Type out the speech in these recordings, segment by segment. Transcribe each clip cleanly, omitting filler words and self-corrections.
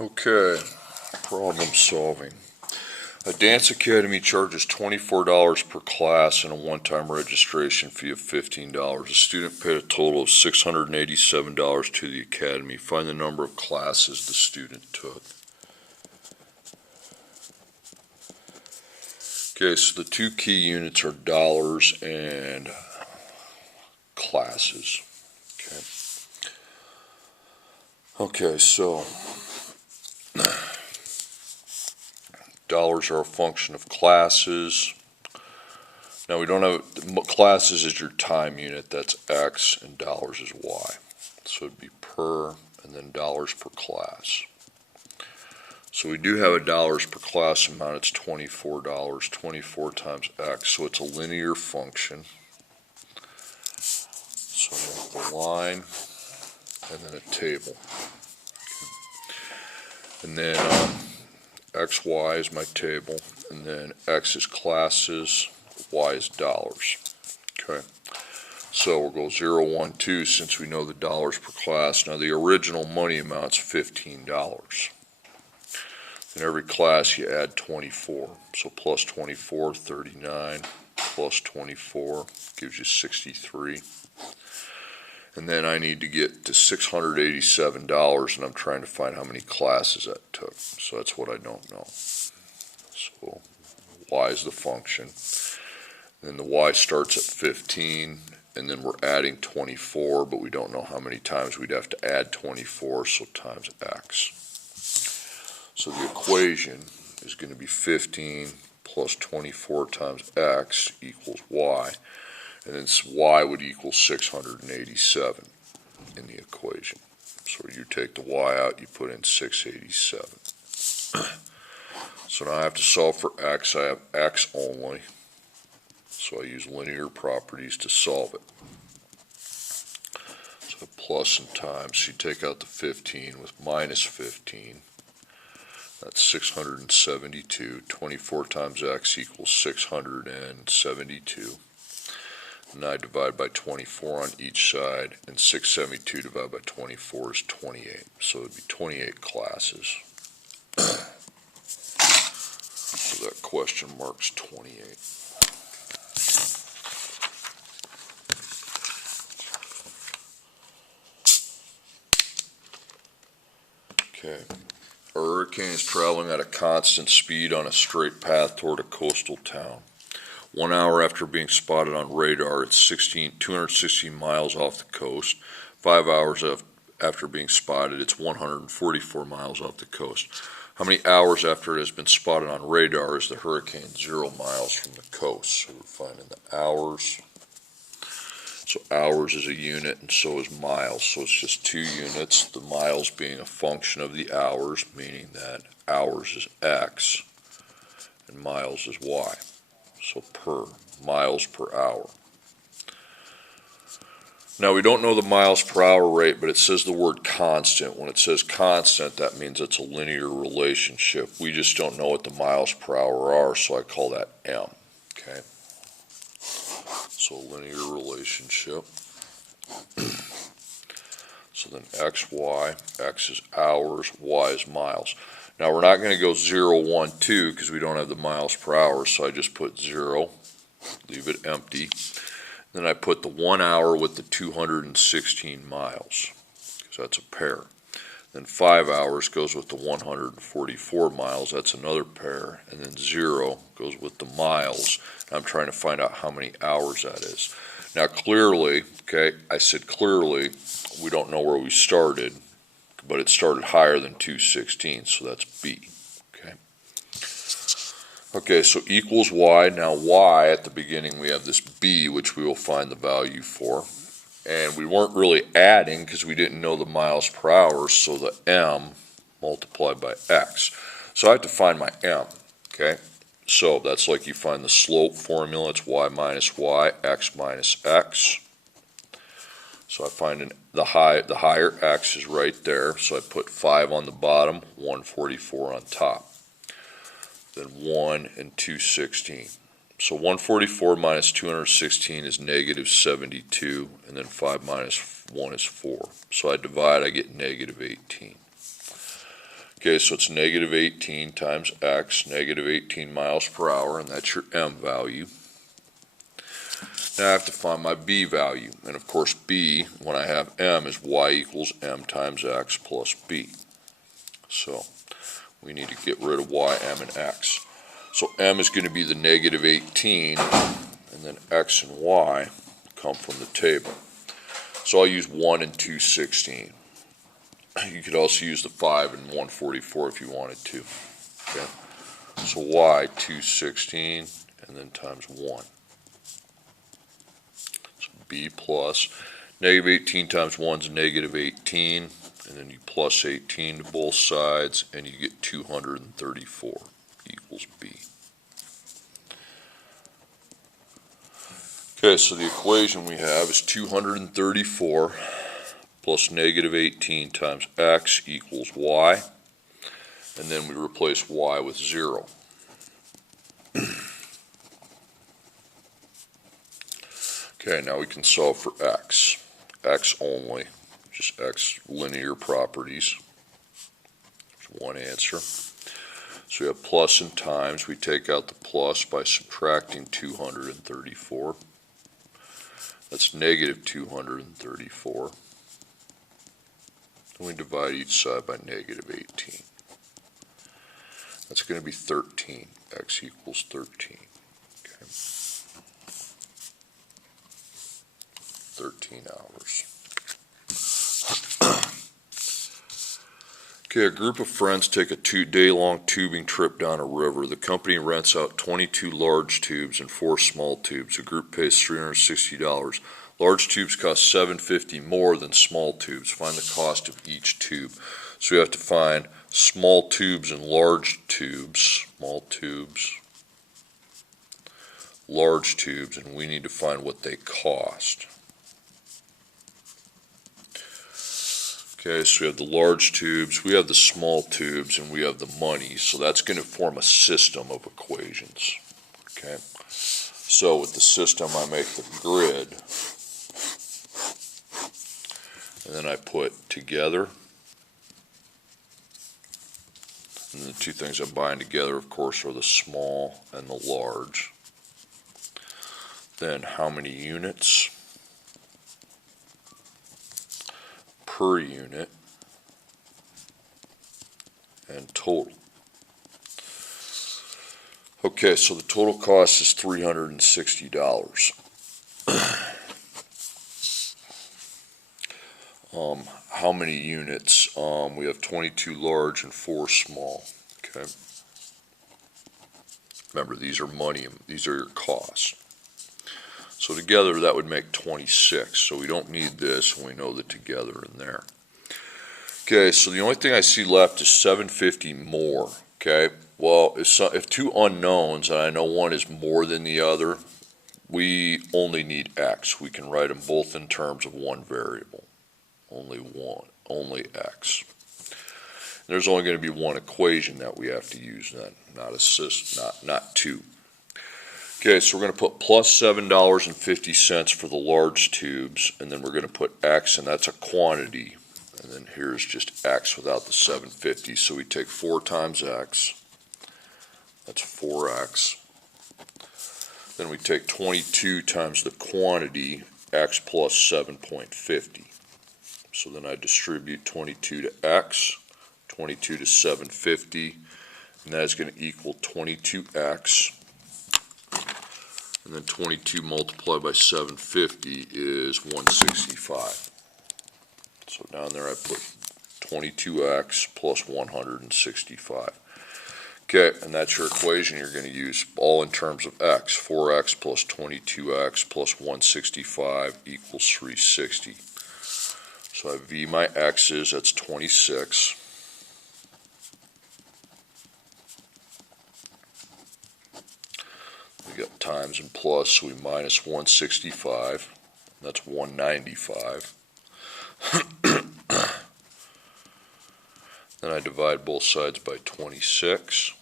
Okay, problem solving. A dance academy charges $24 per class and a one-time registration fee of $15. A student paid a total of $687 to the academy. Find the number of classes the student took. Okay, so the two key units are dollars and classes. Okay, so dollars are a function of classes. Now we don't have, classes is your time unit, that's X, and dollars is Y. So it'd be per, and then dollars per class. So we do have a dollars per class amount, it's $24, 24 times X, so it's a linear function. So I have the line, and then a table. And then XY is my table, and then X is classes, Y is dollars. Okay, so we'll go 0, 1, 2 since we know the dollars per class. Now the original money amount's $15. In every class you add 24, so plus 24, 39, plus 24 gives you 63. And then I need to get to $687, and I'm trying to find how many classes that took. So that's what I don't know. So Y is the function. Then the Y starts at 15, and then we're adding 24, but we don't know how many times we'd have to add 24, so times X. So the equation is going to be 15 plus 24 times X equals Y. And then Y would equal 687 in the equation. So you take the Y out, you put in 687. So now I have to solve for X. I have X only. So I use linear properties to solve it. So plus and times. So you take out the 15 with minus 15. That's 672. 24 times X equals 672. And I divide by 24 on each side, and 672 divided by 24 is 28. So it would be 28 classes. So that question marks 28. Okay. A hurricane is traveling at a constant speed on a straight path toward a coastal town. 1 hour after being spotted on radar, it's 216 miles off the coast. 5 hours after being spotted, it's 144 miles off the coast. How many hours after it has been spotted on radar is the hurricane 0 miles from the coast? So we're finding the hours. So hours is a unit, and so is miles. So it's just 2 units, the miles being a function of the hours, meaning that hours is X and miles is Y. So per, miles per hour. Now we don't know the miles per hour rate, but it says the word constant. When it says constant, that means it's a linear relationship. We just don't know what the miles per hour are, so I call that M. Okay. So linear relationship. So then X, Y, X is hours, Y is miles. Now we're not going to go 0, 1, 2 because we don't have the miles per hour, so I just put 0, leave it empty. Then I put the 1 hour with the 216 miles, because that's a pair. Then 5 hours goes with the 144 miles, that's another pair. And then 0 goes with the miles. I'm trying to find out how many hours that is. Now clearly, okay, I said clearly, we don't know where we started, but it started higher than 216, so that's B. Okay. Okay, so equals Y. Now Y, at the beginning we have this B, which we will find the value for. And we weren't really adding because we didn't know the miles per hour, so the M multiplied by X. So I have to find my M. Okay. So that's like you find the slope formula. It's Y minus Y, X minus X. So I find the higher X is right there, so I put 5 on the bottom, 144 on top. Then 1 and 216. So 144 minus 216 is negative 72, and then 5 minus 1 is 4. So I divide, I get negative 18. Okay, so it's negative 18 times x, negative 18 miles per hour, and that's your m value. Now I have to find my b value, and of course b, when I have m, is y equals m times x plus b. So we need to get rid of y, m, and x. So m is going to be the negative 18, and then x and y come from the table. So I'll use 1 and 216. You could also use the 5 and 144 if you wanted to. Okay. So y 216 and then times 1. So b plus negative 18 times 1 is negative 18, and then you plus 18 to both sides, and you get 234 equals b. Okay, so the equation we have is 234 plus negative 18 times x equals y, and then we replace y with 0. Okay, now we can solve for x. X only, just x linear properties. There's one answer. So we have plus and times. We take out the plus by subtracting 234. That's negative 234. And we divide each side by negative 18. That's going to be 13. X equals 13. Okay. 13 hours. Okay, a group of friends take a 2-day-long tubing trip down a river. The company rents out 22 large tubes and 4 small tubes. The group pays $360. Large tubes cost $750 more than small tubes. Find the cost of each tube. So we have to find small tubes and large tubes. Small tubes, large tubes, and we need to find what they cost. Okay, so we have the large tubes, we have the small tubes, and we have the money. So that's going to form a system of equations. Okay, so with the system I make the grid, and then I put together. And the two things I'm buying together, of course, are the small and the large. Then how many units per unit, and total. Okay, so the total cost is $360. How many units? We have 22 large and 4 small. Okay. Remember, these are money. These are your costs. So together that would make 26. So we don't need this, and we know the together in there. Okay, so the only thing I see left is $750 more. Okay. Well, if two unknowns, and I know one is more than the other, we only need x. We can write them both in terms of one variable. Only one, only x. And there's only going to be one equation that we have to use then, not two. Okay, so we're going to put plus $7.50 for the large tubes, and then we're going to put x, and that's a quantity, and then here's just x without the $7.50. So we take 4 times x, that's 4x. Then we take 22 times the quantity, x plus 7.50. So then I distribute 22 to x, 22 to 750, and that is going to equal 22x. And then 22 multiplied by 750 is 165. So down there I put 22x plus 165. Okay, and that's your equation you're going to use all in terms of x. 4x plus 22x plus 165 equals 360. So I V my x's, that's 26. We got times and plus, so we minus 165. That's 195. Then I divide both sides by 26.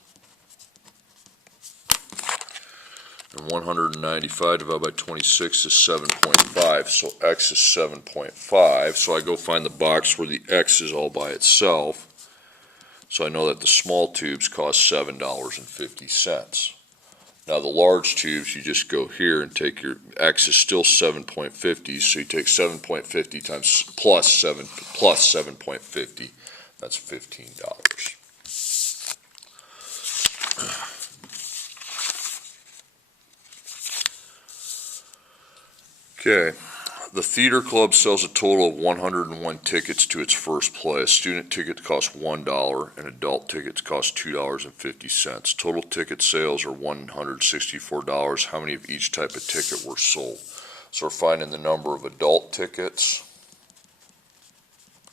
And 195 divided by 26 is 7.5, so x is 7.5. So I go find the box where the x is all by itself. So I know that the small tubes cost $7.50. Now the large tubes, you just go here and take your X is still 7.50, so you take 7.50 times plus 7.50, that's $15. Okay, the theater club sells a total of 101 tickets to its first play. A student ticket costs $1 and adult tickets cost $2.50. Total ticket sales are $164. How many of each type of ticket were sold? So we're finding the number of adult tickets,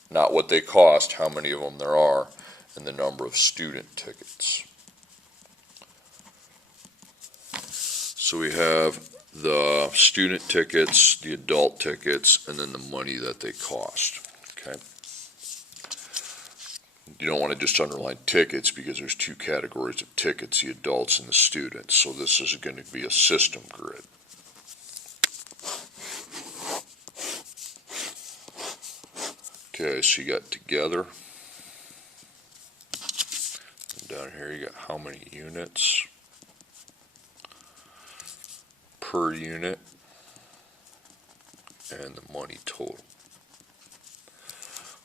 not what they cost, how many of them there are, and the number of student tickets. So we have the student tickets, the adult tickets, and then the money that they cost. Okay. You don't want to just underline tickets because there's two categories of tickets, the adults and the students. So this is going to be a system grid. Okay, so you got together. And down here you got how many units per unit, and the money total.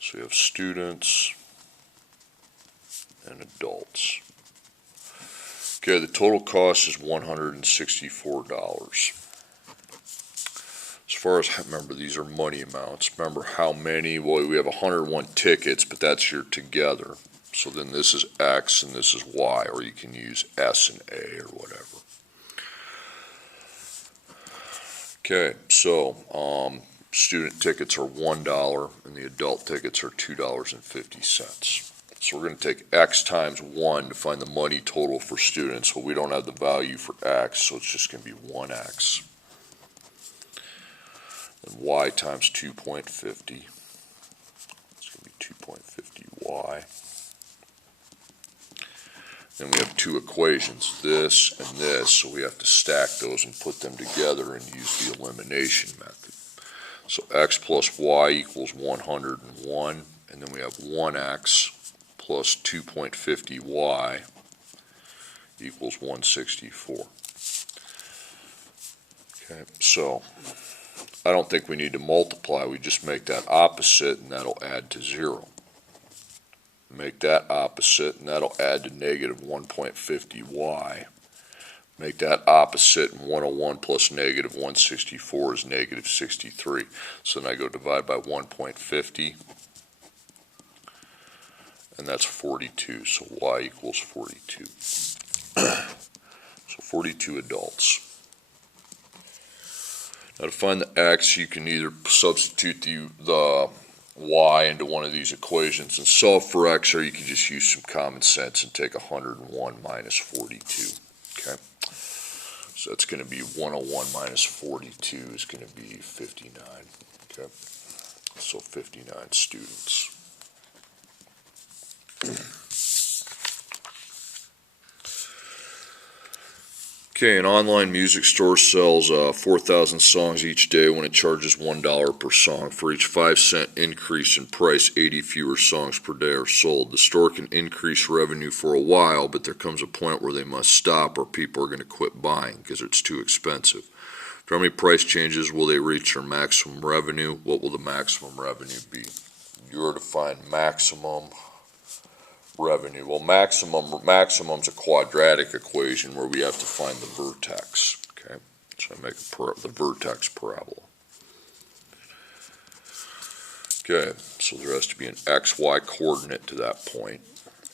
So we have students and adults. Okay, the total cost is $164. As far as, remember, these are money amounts. Remember how many? Well, we have 101 tickets, but that's your together. So then this is X and this is Y, or you can use S and A or whatever. Okay, so student tickets are $1 and the adult tickets are $2.50. So we're going to take X times 1 to find the money total for students. Well, we don't have the value for X, so it's just going to be 1X. And Y times 2.50. It's going to be 2.50Y. Then we have two equations, this and this, so we have to stack those and put them together and use the elimination method. So X plus Y equals 101, and then we have 1X plus 2.50Y equals 164. Okay, so I don't think we need to multiply, we just make that opposite and that'll add to 0. Make that opposite and that'll add to negative 1.50y. Make that opposite and 101 plus negative 164 is negative 63. So then I go divide by 1.50 and that's 42. So y equals 42. So 42 adults. Now to find the x, you can either substitute the y into one of these equations and solve for x, or you can just use some common sense and take 101 minus 42. Okay, so that's going to be 101 minus 42 is going to be 59. Okay, so 59 students. Okay, an online music store sells 4,000 songs each day when it charges $1 per song. For each 5-cent increase in price, 80 fewer songs per day are sold. The store can increase revenue for a while, but there comes a point where they must stop or people are going to quit buying because it's too expensive. For how many price changes will they reach their maximum revenue? What will the maximum revenue be? You're to find maximum revenue. Well, maximum's a quadratic equation where we have to find the vertex. Okay, so I make the vertex parabola. Okay, so there has to be an xy coordinate to that point,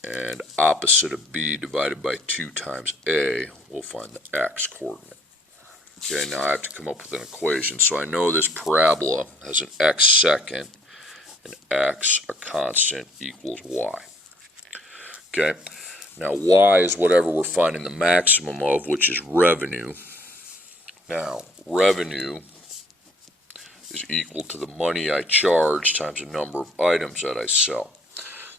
and opposite of b divided by 2 times a, we'll find the x coordinate. Okay, now I have to come up with an equation. So I know this parabola has an x second and x, a constant, equals y. Okay, now y is whatever we're finding the maximum of, which is revenue. Now, revenue is equal to the money I charge times the number of items that I sell.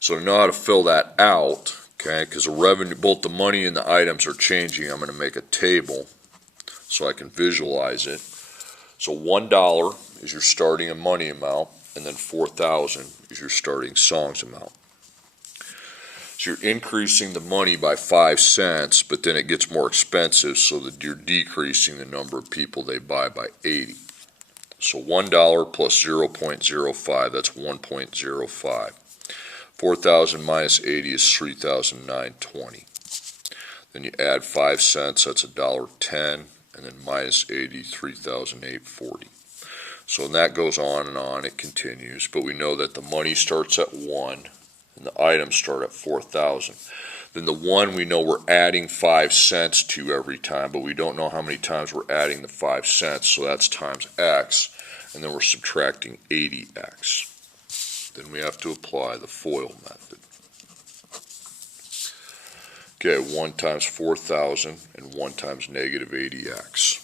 So to know how to fill that out, okay, because the revenue, both the money and the items are changing, I'm going to make a table so I can visualize it. So $1 is your starting and money amount, and then 4,000 is your starting songs amount. So you're increasing the money by 5 cents, but then it gets more expensive, so that you're decreasing the number of people they buy by 80. So $1 plus 0.05, that's 1.05. 4,000 minus 80 is 3,920. Then you add 5 cents, that's $1.10, and then minus 80, 3,840. So that goes on, it continues, but we know that the money starts at 1, and the items start at 4,000. Then the 1 we know we're adding 5 cents to every time, but we don't know how many times we're adding the 5 cents, so that's times x, and then we're subtracting 80x. Then we have to apply the FOIL method. Okay, 1 times 4,000 and 1 times negative 80x.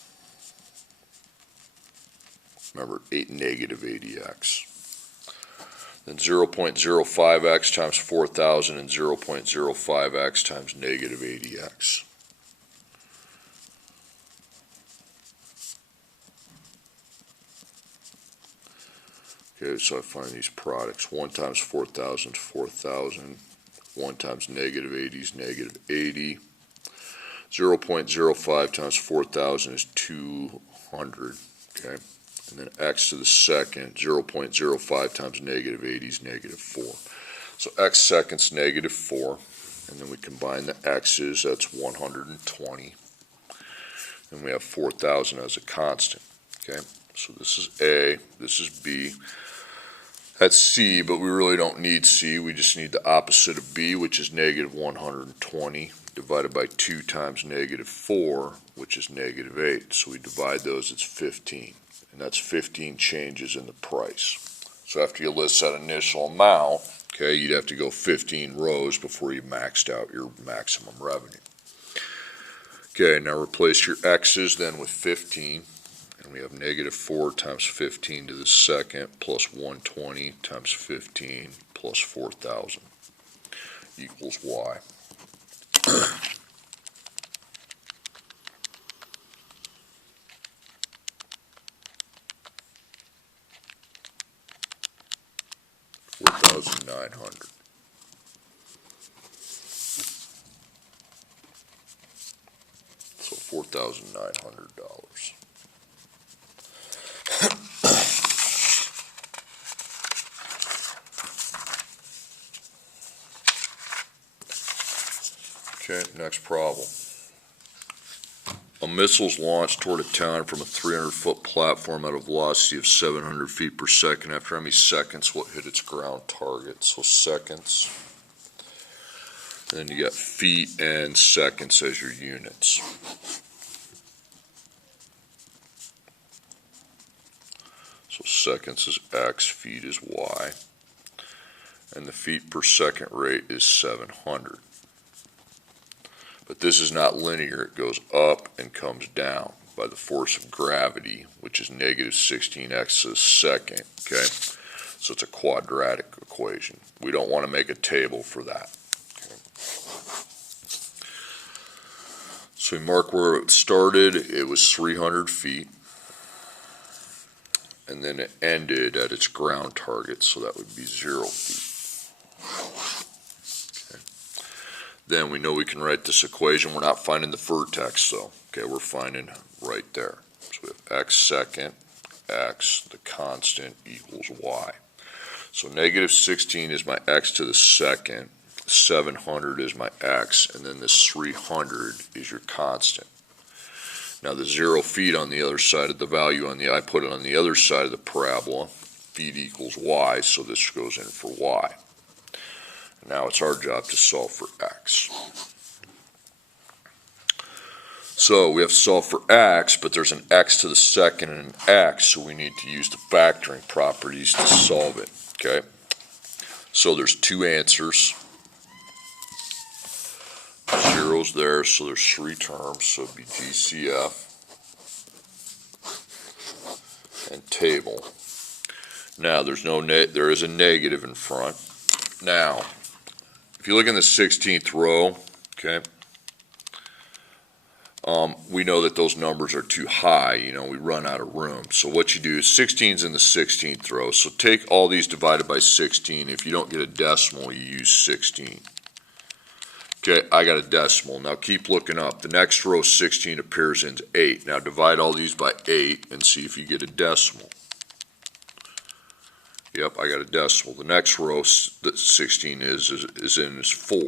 Remember, negative 80x. Then 0.05x times 4,000 and 0.05x times negative 80x. Okay, so I find these products. 1 times 4,000 is 4,000. 1 times negative 80 is negative 80. 0.05 times 4,000 is 200. Okay. And then x to the second, 0.05 times negative 80 is negative 4. So x seconds negative 4, and then we combine the x's, that's 120. And we have 4,000 as a constant. Okay, so this is A, this is B. That's C, but we really don't need C. We just need the opposite of B, which is negative 120, divided by 2 times negative 4, which is negative 8. So we divide those, it's 15. And that's 15 changes in the price. So after you list that initial amount, okay, you'd have to go 15 rows before you maxed out your maximum revenue. Okay, now replace your x's then with 15, and we have negative 4 times 15 to the second plus 120 times 15 plus 4,000 equals y. 4,900. So $4,900. Okay, next problem. A missile is launched toward a town from a 300-foot platform at a velocity of 700 feet per second. After how many seconds will it hit its ground target? So seconds. And then you got feet and seconds as your units. So seconds is x, feet is y. And the feet per second rate is 700. But this is not linear. It goes up and comes down by the force of gravity, which is negative 16x to the second. Okay, so it's a quadratic equation. We don't want to make a table for that. Okay. So we mark where it started. It was 300 feet. And then it ended at its ground target, so that would be 0 feet. Then we know we can write this equation. We're not finding the vertex though. Okay, we're finding right there. So we have x second, x, the constant, equals y. So negative 16 is my x to the second, 700 is my x, and then this 300 is your constant. Now the 0 feet on the other side of the value I put it on the other side of the parabola. Feet equals y, so this goes in for y. Now it's our job to solve for x. So we have to solve for x, but there's an x to the second and an x, so we need to use the factoring properties to solve it. Okay? So there's 2 answers. Zero's there, so there's 3 terms, so it'd be DCF and table. Now there is a negative in front. Now, if you look in the 16th row, okay, we know that those numbers are too high. You know, we run out of room. So what you do is 16's in the 16th row. So take all these divided by 16. If you don't get a decimal, you use 16. Okay, I got a decimal. Now keep looking up. The next row 16 appears in 8. Now divide all these by 8 and see if you get a decimal. Yep, I got a decimal. The next row that 16 is in is 4.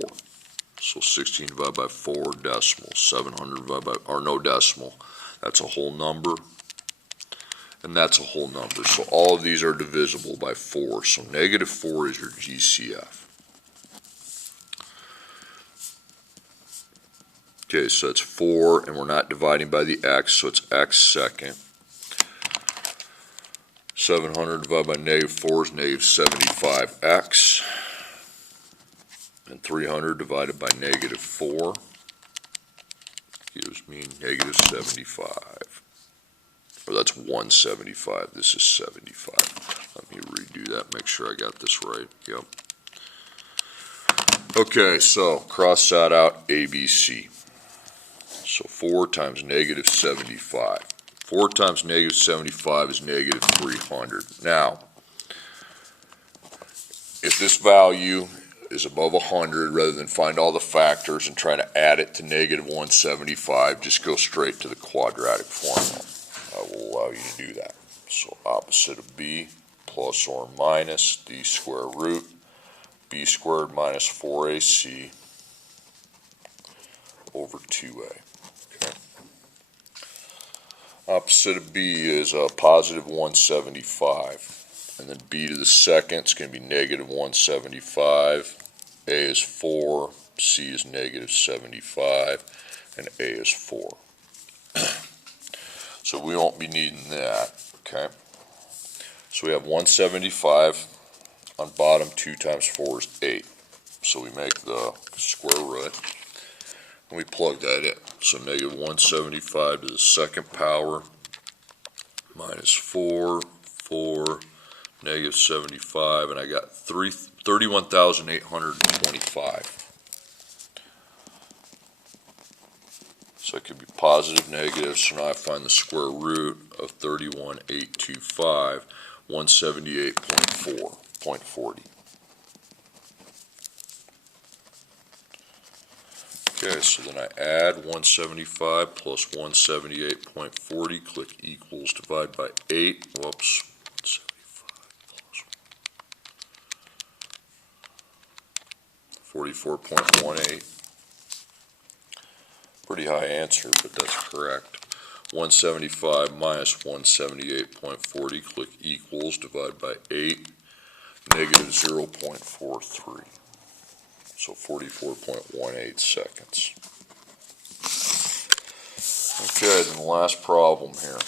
So 16 divided by 4, decimal. 700 divided by, or no decimal. That's a whole number. And that's a whole number. So all of these are divisible by 4. So negative 4 is your GCF. Okay, so it's 4, and we're not dividing by the x, so it's x second. 700 divided by negative 4 is negative 75x. And 300 divided by negative 4 gives me negative 75. Or that's 175. This is 75. Let me redo that, make sure I got this right. Yep. Okay, so cross that out, ABC. So 4 times negative 75. 4 times negative 75 is negative 300. Now, if this value is above 100, rather than find all the factors and try to add it to negative 175, just go straight to the quadratic formula. I will allow you to do that. So opposite of b, plus or minus d square root, b squared minus 4ac over 2a. Opposite of b is a positive 175, and then b to the second is going to be negative 175, a is 4, c is negative 75, and a is 4. So we won't be needing that, okay? So we have 175 on bottom, 2 times 4 is 8. So we make the square root. And we plug that in. So negative 175 to the second power minus 4, negative 75, and I got 31,825. So it could be positive, negative, so now I find the square root of 31,825, 178.40. Okay, so then I add 175 plus 178.40, click equals, divide by 8, whoops, 44.18. Pretty high answer, but that's correct. 175 minus 178.40, click equals, divide by 8, negative 0.43. So 44.18 seconds. Okay, then the last problem here.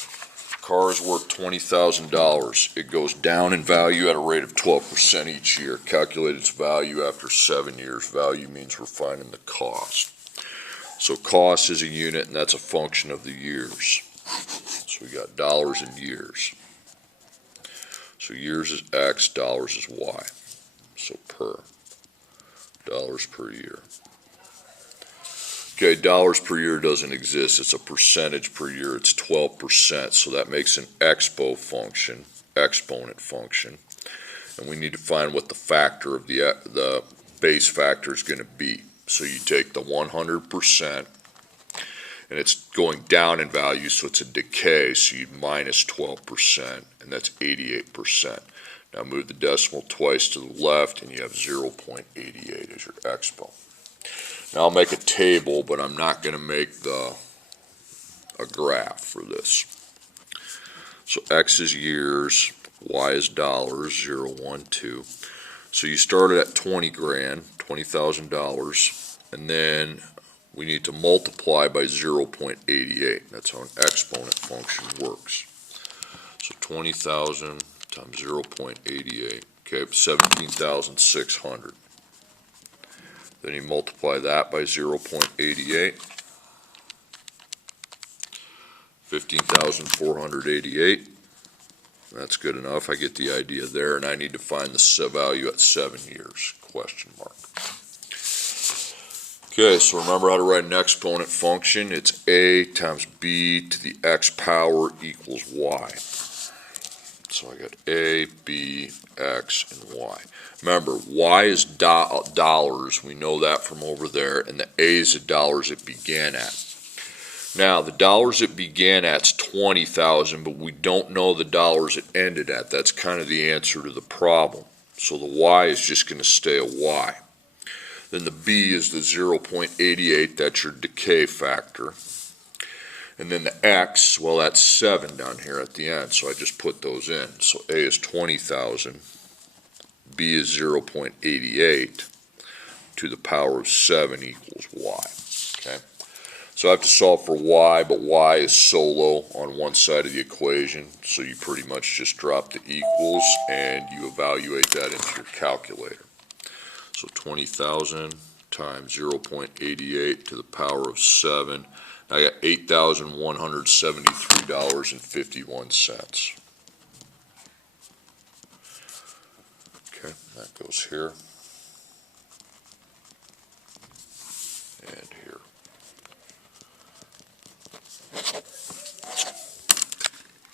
Car is worth $20,000. It goes down in value at a rate of 12% each year. Calculate its value after 7 years. Value means we're finding the cost. So cost is a unit, and that's a function of the years. So we got dollars and years. So years is X, dollars is Y. So per. Dollars per year. Okay, dollars per year doesn't exist. It's a percentage per year. It's 12%. So that makes an exponent function. And we need to find what the factor of the base factor is going to be. So you take the 100%, and it's going down in value, so it's a decay. So you minus 12%, and that's 88%. Now move the decimal twice to the left, and you have 0.88 as your expo. Now I'll make a table, but I'm not going to make a graph for this. So X is years, Y is dollars, 0, 1, 2. So you started at 20 grand, $20,000, and then we need to multiply by 0.88. That's how an exponent function works. So 20,000 times 0.88, okay, 17,600. Then you multiply that by 0.88, 15,488. That's good enough. I get the idea there, and I need to find the value at 7 years, question mark. Okay, so remember how to write an exponent function. It's a times b to the x power equals y. So I got A, B, X, and Y. Remember, Y is dollars. We know that from over there. And the A is the dollars it began at. Now, the dollars it began at is 20,000, but we don't know the dollars it ended at. That's kind of the answer to the problem. So the Y is just going to stay a Y. Then the B is the 0.88. That's your decay factor. And then the X, well, that's 7 down here at the end, so I just put those in. So A is 20,000, B is 0.88 to the power of 7 equals Y. Okay, so I have to solve for Y, but Y is solo on one side of the equation, so you pretty much just drop the equals and you evaluate that into your calculator. So 20,000 times 0.88 to the power of 7. I got $8,173.51. Okay, that goes here and here.